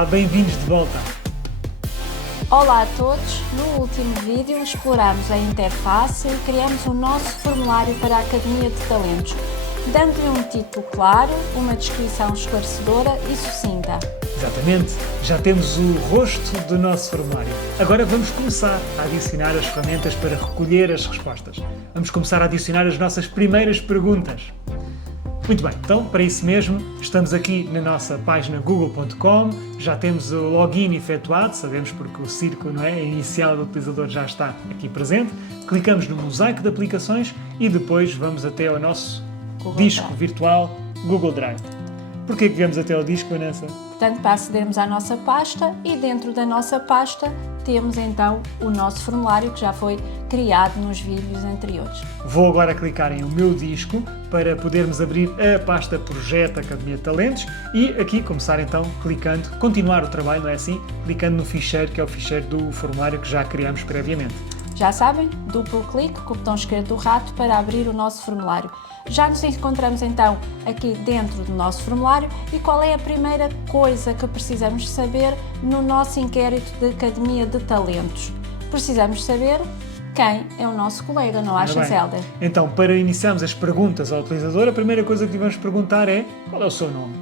Olá, bem-vindos de volta! Olá a todos! No último vídeo exploramos a interface e criamos o nosso formulário para a Academia de Talentos, dando-lhe um título claro, uma descrição esclarecedora e sucinta. Exatamente, já temos o rosto do nosso formulário. Agora vamos começar a adicionar as ferramentas para recolher as respostas. Vamos começar a adicionar as nossas primeiras perguntas. Muito bem, então para isso mesmo, estamos aqui na nossa página google.com, já temos o login efetuado, sabemos porque o círculo inicial do utilizador já está aqui presente. Clicamos no mosaico de aplicações e depois vamos até ao nosso disco virtual Google Drive. Porquê que viemos até ao disco, Vanessa? Portanto, para acedermos à nossa pasta e dentro da nossa pasta temos então o nosso formulário que já foi criado nos vídeos anteriores. Vou agora clicar em o meu disco para podermos abrir a pasta Projeto Academia de Talentos e aqui começar então clicando, continuar o trabalho, não é assim? Clicando no ficheiro que é o ficheiro do formulário que já criamos previamente. Já sabem, duplo clique com o botão esquerdo do rato para abrir o nosso formulário. Já nos encontramos então aqui dentro do nosso formulário e qual é a primeira coisa que precisamos saber no nosso inquérito de Academia de Talentos? Precisamos saber quem é o nosso colega, não achas, Helder? Então, para iniciarmos as perguntas ao utilizador, a primeira coisa que devemos perguntar é qual é o seu nome?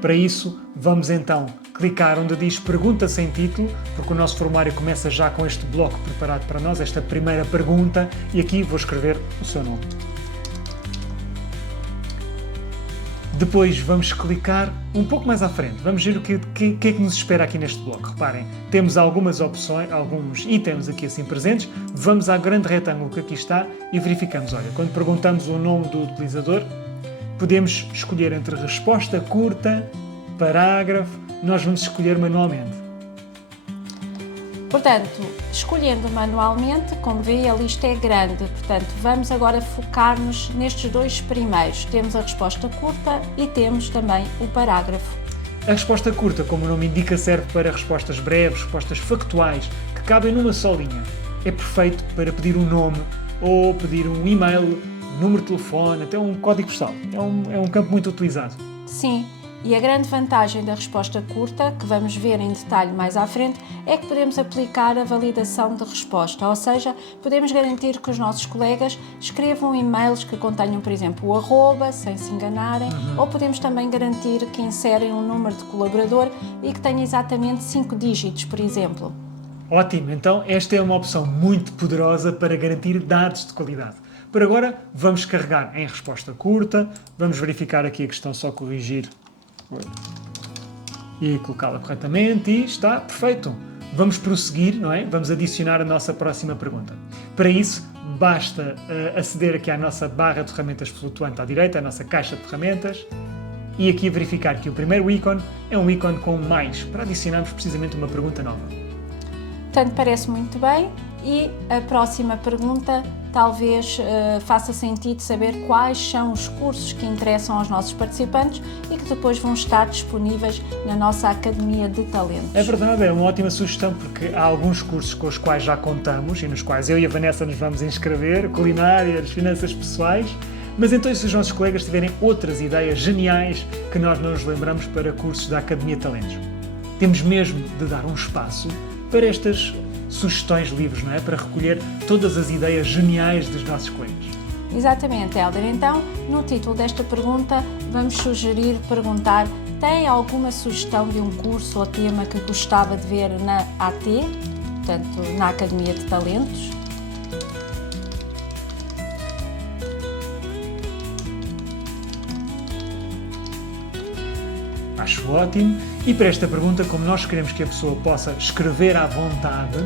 Para isso, vamos então clicar onde diz Pergunta sem título, porque o nosso formulário começa já com este bloco preparado para nós, esta primeira pergunta, e aqui vou escrever o seu nome. Depois vamos clicar um pouco mais à frente, vamos ver o que é que nos espera aqui neste bloco. Reparem, temos algumas opções, alguns itens aqui assim presentes, vamos ao grande retângulo que aqui está e verificamos, olha, quando perguntamos o nome do utilizador, podemos escolher entre resposta curta, parágrafo, nós vamos escolher manualmente. Portanto, escolhendo manualmente, como vê, a lista é grande, portanto, vamos agora focar-nos nestes dois primeiros. Temos a resposta curta e temos também o parágrafo. A resposta curta, como o nome indica, serve para respostas breves, respostas factuais, que cabem numa só linha. É perfeito para pedir um nome ou pedir um e-mail, número de telefone, até um código postal. É um campo muito utilizado. Sim. E a grande vantagem da resposta curta, que vamos ver em detalhe mais à frente, é que podemos aplicar a validação de resposta, ou seja, podemos garantir que os nossos colegas escrevam e-mails que contenham, por exemplo, o arroba, sem se enganarem, ou podemos também garantir que inserem um número de colaborador e que tenha exatamente 5 dígitos, por exemplo. Ótimo, então esta é uma opção muito poderosa para garantir dados de qualidade. Por agora, vamos carregar em resposta curta, vamos verificar aqui a questão, só corrigir e colocá-la corretamente e está perfeito. Vamos prosseguir, não é? Vamos adicionar a nossa próxima pergunta. Para isso, basta aceder aqui à nossa barra de ferramentas flutuante à direita, a nossa caixa de ferramentas, e aqui verificar que o primeiro ícone é um ícone com mais, para adicionarmos precisamente uma pergunta nova. Portanto, parece muito bem. E a próxima pergunta talvez faça sentido saber quais são os cursos que interessam aos nossos participantes e que depois vão estar disponíveis na nossa Academia de Talentos. É verdade, é uma ótima sugestão porque há alguns cursos com os quais já contamos e nos quais eu e a Vanessa nos vamos inscrever, culinárias, finanças pessoais, mas então se os nossos colegas tiverem outras ideias geniais que nós não nos lembramos para cursos da Academia de Talentos. Temos mesmo de dar um espaço para estas sugestões livres, não é? Para recolher todas as ideias geniais dos nossos colegas. Exatamente, Helder. Então, no título desta pergunta, vamos sugerir perguntar: tem alguma sugestão de um curso ou tema que gostava de ver na AT, portanto, na Academia de Talentos? Acho ótimo. E para esta pergunta, como nós queremos que a pessoa possa escrever à vontade,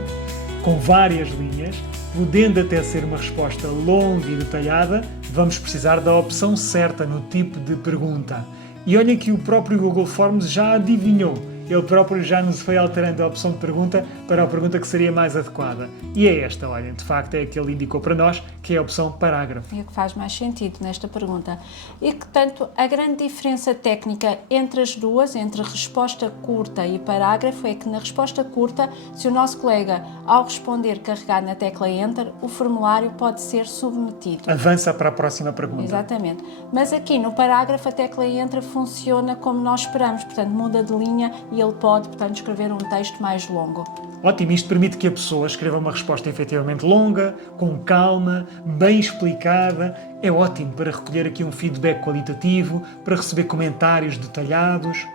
com várias linhas, podendo até ser uma resposta longa e detalhada, vamos precisar da opção certa no tipo de pergunta. E olhem que o próprio Google Forms já adivinhou. Ele próprio já nos foi alterando a opção de pergunta para a pergunta que seria mais adequada. E é esta, olhem, de facto é a que ele indicou para nós, que é a opção parágrafo. E o que faz mais sentido nesta pergunta. E que, tanto, a grande diferença técnica entre as duas, entre resposta curta e parágrafo, é que na resposta curta, se o nosso colega, ao responder, carregar na tecla Enter, o formulário pode ser submetido. Avança para a próxima pergunta. Exatamente. Mas aqui no parágrafo a tecla Enter funciona como nós esperamos, portanto muda de linha e ele pode, portanto, escrever um texto mais longo. Ótimo, isto permite que a pessoa escreva uma resposta efetivamente longa, com calma, bem explicada. É ótimo para recolher aqui um feedback qualitativo, para receber comentários detalhados.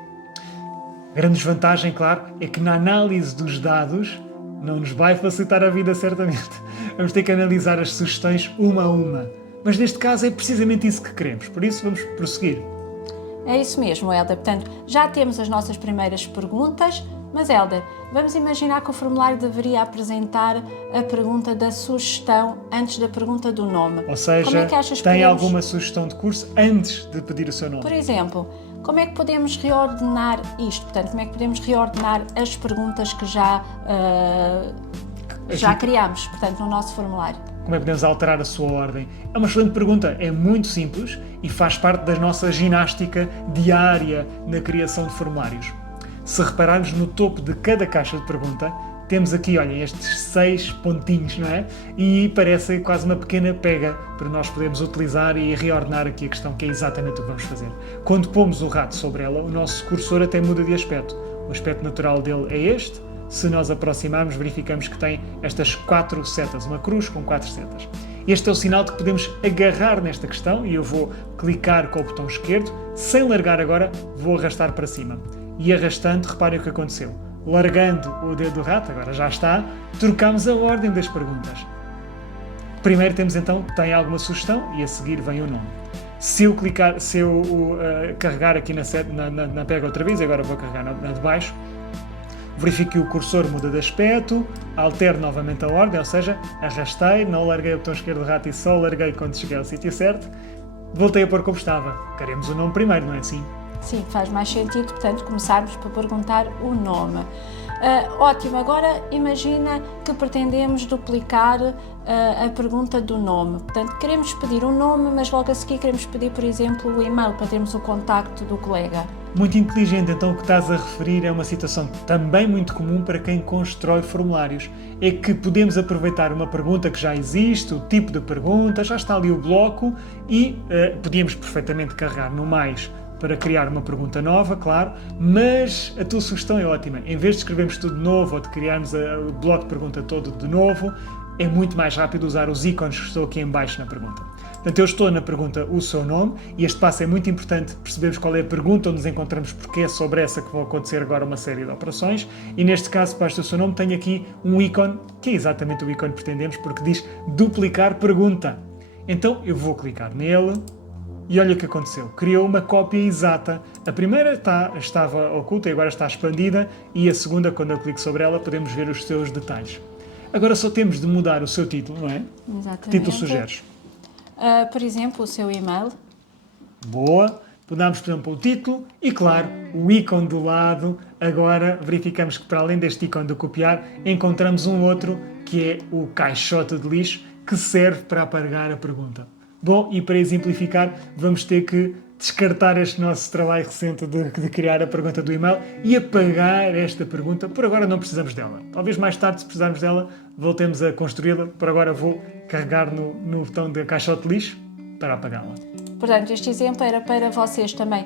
A grande desvantagem, claro, é que na análise dos dados não nos vai facilitar a vida, certamente. Vamos ter que analisar as sugestões uma a uma. Mas neste caso é precisamente isso que queremos, por isso vamos prosseguir. É isso mesmo, Helder. Portanto, já temos as nossas primeiras perguntas, mas, Helder, vamos imaginar que o formulário deveria apresentar a pergunta da sugestão antes da pergunta do nome. Ou seja, como é que achas que tem podemos... alguma sugestão de curso antes de pedir o seu nome? Por exemplo, como é que podemos reordenar isto? Portanto, como é que podemos reordenar as perguntas que já criámos, portanto, no nosso formulário? Como é que podemos alterar a sua ordem? É uma excelente pergunta, é muito simples e faz parte da nossa ginástica diária na criação de formulários. Se repararmos no topo de cada caixa de pergunta, temos aqui, olhem, estes 6 pontinhos, não é? E parece quase uma pequena pega para nós podermos utilizar e reordenar aqui a questão, que é exatamente o que vamos fazer. Quando pomos o rato sobre ela, o nosso cursor até muda de aspecto. O aspecto natural dele é este. Se nós aproximarmos, verificamos que tem estas 4 setas, uma cruz com 4 setas. Este é o sinal de que podemos agarrar nesta questão e eu vou clicar com o botão esquerdo. Sem largar agora, vou arrastar para cima. E arrastando, reparem o que aconteceu. Largando o dedo do rato, agora já está, trocamos a ordem das perguntas. Primeiro temos então, tem alguma sugestão e a seguir vem o nome. Se eu carregar aqui na pega outra vez, agora vou carregar na de baixo, verifico que o cursor muda de aspecto, altero novamente a ordem, ou seja, arrastei, não larguei o botão esquerdo do rato e só larguei quando cheguei ao sítio certo, voltei a pôr como estava. Queremos o nome primeiro, não é assim? Sim, faz mais sentido, portanto, começarmos por perguntar o nome. Ótimo, agora imagina que pretendemos duplicar a pergunta do nome. Portanto, queremos pedir o nome, mas logo a seguir queremos pedir, por exemplo, o e-mail para termos o contacto do colega. Muito inteligente, então o que estás a referir é uma situação também muito comum para quem constrói formulários. É que podemos aproveitar uma pergunta que já existe, o tipo de pergunta, já está ali o bloco e podíamos perfeitamente carregar no mais para criar uma pergunta nova, claro, mas a tua sugestão é ótima. Em vez de escrevermos tudo de novo ou de criarmos o bloco de pergunta todo de novo, é muito mais rápido usar os ícones que estou aqui em baixo na pergunta. Portanto, eu estou na pergunta o seu nome e este passo é muito importante percebermos qual é a pergunta onde nos encontramos, porque é sobre essa que vão acontecer agora uma série de operações e neste caso, para o seu nome, tenho aqui um ícone, que é exatamente o ícone que pretendemos, porque diz duplicar pergunta. Então, eu vou clicar nele. E olha o que aconteceu, criou uma cópia exata. A primeira estava oculta e agora está expandida e a segunda, quando eu clico sobre ela, podemos ver os seus detalhes. Agora só temos de mudar o seu título, não é? Exatamente. Que título sugeres? Por exemplo, o seu e-mail. Boa. Mudamos, por exemplo, o título e, claro, o ícone do lado. Agora verificamos que, para além deste ícone de copiar, encontramos um outro, que é o caixote de lixo, que serve para apagar a pergunta. Bom, e para exemplificar, vamos ter que descartar este nosso trabalho recente de criar a pergunta do e-mail e apagar esta pergunta. Por agora não precisamos dela. Talvez mais tarde, se precisarmos dela, voltemos a construí-la. Por agora vou carregar no botão da caixote de lixo para apagá-la. Portanto, este exemplo era para vocês também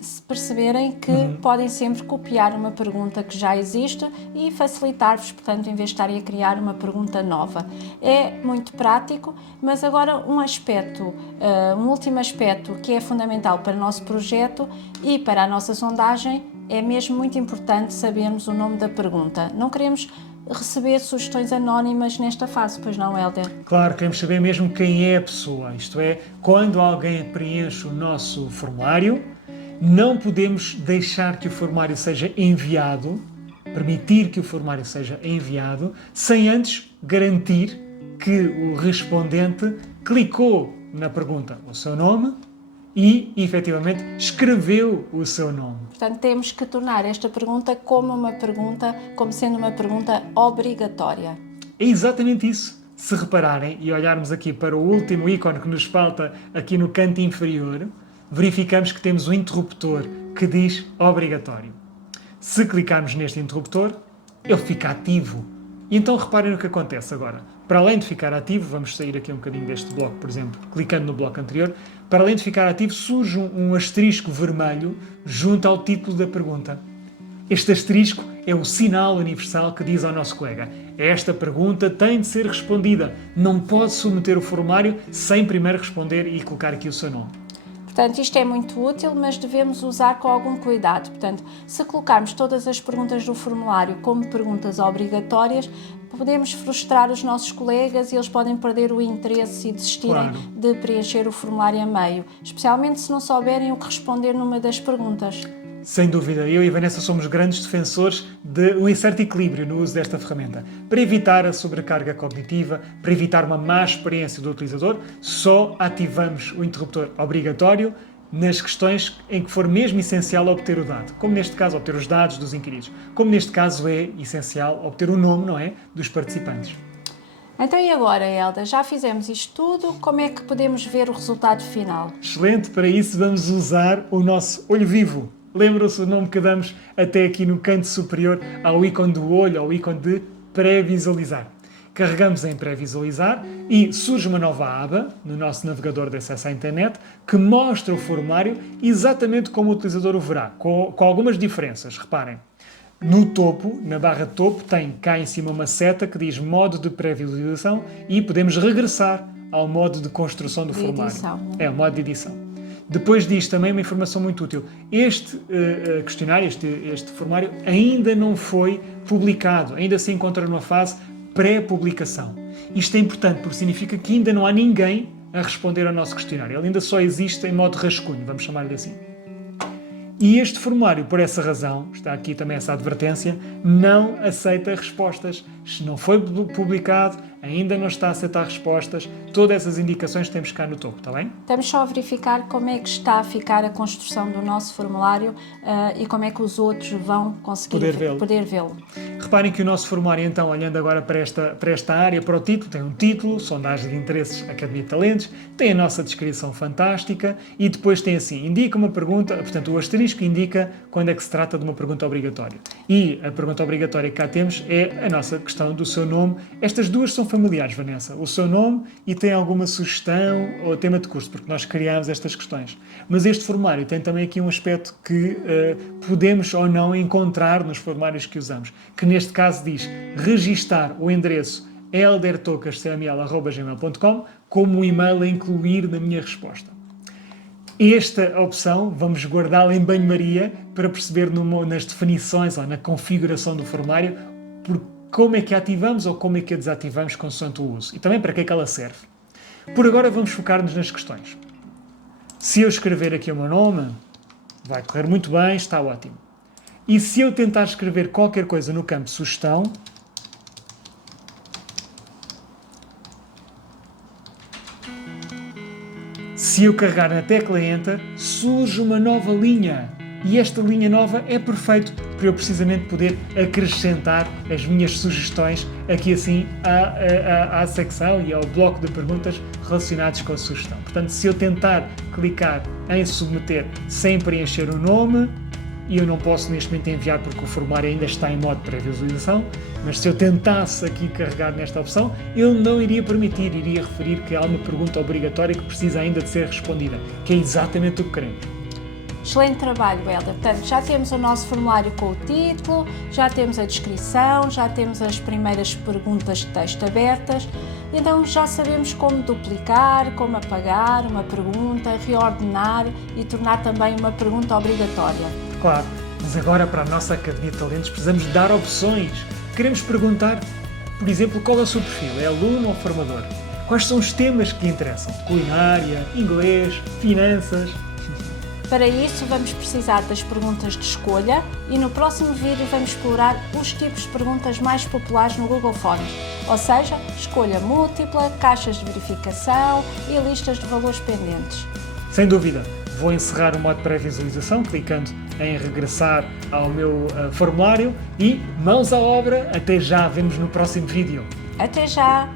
se perceberem que podem sempre copiar uma pergunta que já existe e facilitar-vos, portanto, em vez de estarem a criar uma pergunta nova. É muito prático, mas agora um último aspecto que é fundamental para o nosso projeto e para a nossa sondagem, é mesmo muito importante sabermos o nome da pergunta. Não queremos receber sugestões anónimas nesta fase, pois não, Helder? Claro, queremos saber mesmo quem é a pessoa, isto é, quando alguém preenche o nosso formulário, não podemos deixar que o formulário seja enviado, permitir que o formulário seja enviado, sem antes garantir que o respondente clicou na pergunta o seu nome e, efetivamente, escreveu o seu nome. Portanto, temos que tornar esta pergunta como sendo uma pergunta obrigatória. É exatamente isso. Se repararem e olharmos aqui para o último ícone que nos falta aqui no canto inferior, verificamos que temos um interruptor que diz obrigatório. Se clicarmos neste interruptor, ele fica ativo. E então reparem no que acontece agora. Para além de ficar ativo, vamos sair aqui um bocadinho deste bloco, por exemplo, clicando no bloco anterior, para além de ficar ativo, surge um asterisco vermelho junto ao título da pergunta. Este asterisco é o sinal universal que diz ao nosso colega: esta pergunta tem de ser respondida. Não pode submeter o formulário sem primeiro responder e colocar aqui o seu nome. Portanto, isto é muito útil, mas devemos usar com algum cuidado. Portanto, se colocarmos todas as perguntas do formulário como perguntas obrigatórias, podemos frustrar os nossos colegas e eles podem perder o interesse e desistirem de preencher o formulário a meio, especialmente se não souberem o que responder numa das perguntas. Sem dúvida, eu e a Vanessa somos grandes defensores de um certo equilíbrio no uso desta ferramenta. Para evitar a sobrecarga cognitiva, para evitar uma má experiência do utilizador, só ativamos o interruptor obrigatório nas questões em que for mesmo essencial obter o dado. Como neste caso, obter os dados dos inquiridos. Como neste caso é essencial obter o nome, não é, dos participantes. Então e agora, Elda? Já fizemos isto tudo, como é que podemos ver o resultado final? Excelente, para isso vamos usar o nosso olho vivo. Lembram-se o nome que damos até aqui no canto superior ao ícone do olho, ao ícone de pré-visualizar. Carregamos em pré-visualizar e surge uma nova aba no nosso navegador de acesso à internet que mostra o formulário exatamente como o utilizador o verá, com algumas diferenças. Reparem, no topo, na barra topo, tem cá em cima uma seta que diz modo de pré-visualização e podemos regressar ao modo de construção do formulário. Edição. É, o modo de edição. Depois disto, também uma informação muito útil. Este questionário, este formulário, ainda não foi publicado, ainda se encontra numa fase pré-publicação. Isto é importante porque significa que ainda não há ninguém a responder ao nosso questionário. Ele ainda só existe em modo rascunho, vamos chamar-lhe assim. E este formulário, por essa razão, está aqui também essa advertência, não aceita respostas. Se não foi publicado, ainda não está a aceitar respostas. Todas essas indicações temos cá no topo, está bem? Estamos só a verificar como é que está a ficar a construção do nosso formulário e como é que os outros vão conseguir poder vê-lo. Reparem que o nosso formulário, então, olhando agora para esta área, para o título, tem um título, sondagem de interesses, Academia de Talentos, tem a nossa descrição fantástica e depois tem assim, indica uma pergunta, portanto o asterisco indica quando é que se trata de uma pergunta obrigatória. E a pergunta obrigatória que cá temos é a nossa questão do seu nome. Estas duas são familiares, Vanessa, o seu nome e tem alguma sugestão ou tema de curso, porque nós criámos estas questões. Mas este formulário tem também aqui um aspecto que podemos ou não encontrar nos formulários que usamos, que neste caso diz registar o endereço eldertocascml@gmail.com como um e-mail a incluir na minha resposta. Esta opção vamos guardá-la em banho-maria para perceber nas definições ou na configuração do formulário como é que a ativamos ou como é que a desativamos consoante o uso e também para que é que ela serve. Por agora vamos focar-nos nas questões. Se eu escrever aqui o meu nome, vai correr muito bem, está ótimo. E se eu tentar escrever qualquer coisa no campo sugestão, se eu carregar na tecla Enter, surge uma nova linha. E esta linha nova é perfeito para eu precisamente poder acrescentar as minhas sugestões aqui assim à secção e ao bloco de perguntas relacionadas com a sugestão. Portanto, se eu tentar clicar em submeter sem preencher o nome, e eu não posso neste momento enviar porque o formulário ainda está em modo pré-visualização, mas se eu tentasse aqui carregar nesta opção, ele não iria permitir, iria referir que há uma pergunta obrigatória que precisa ainda de ser respondida, que é exatamente o que queremos. Excelente trabalho, Elda. Portanto, já temos o nosso formulário com o título, já temos a descrição, já temos as primeiras perguntas de texto abertas, então já sabemos como duplicar, como apagar uma pergunta, reordenar e tornar também uma pergunta obrigatória. Claro, mas agora para a nossa Academia de Talentos precisamos dar opções. Queremos perguntar, por exemplo, qual é o seu perfil? É aluno ou formador? Quais são os temas que lhe interessam? Culinária, inglês, finanças? Para isso vamos precisar das perguntas de escolha e no próximo vídeo vamos explorar os tipos de perguntas mais populares no Google Forms, ou seja, escolha múltipla, caixas de verificação e listas de valores pendentes. Sem dúvida, vou encerrar o modo pré-visualização clicando em regressar ao meu formulário e mãos à obra, até já, vemos no próximo vídeo. Até já!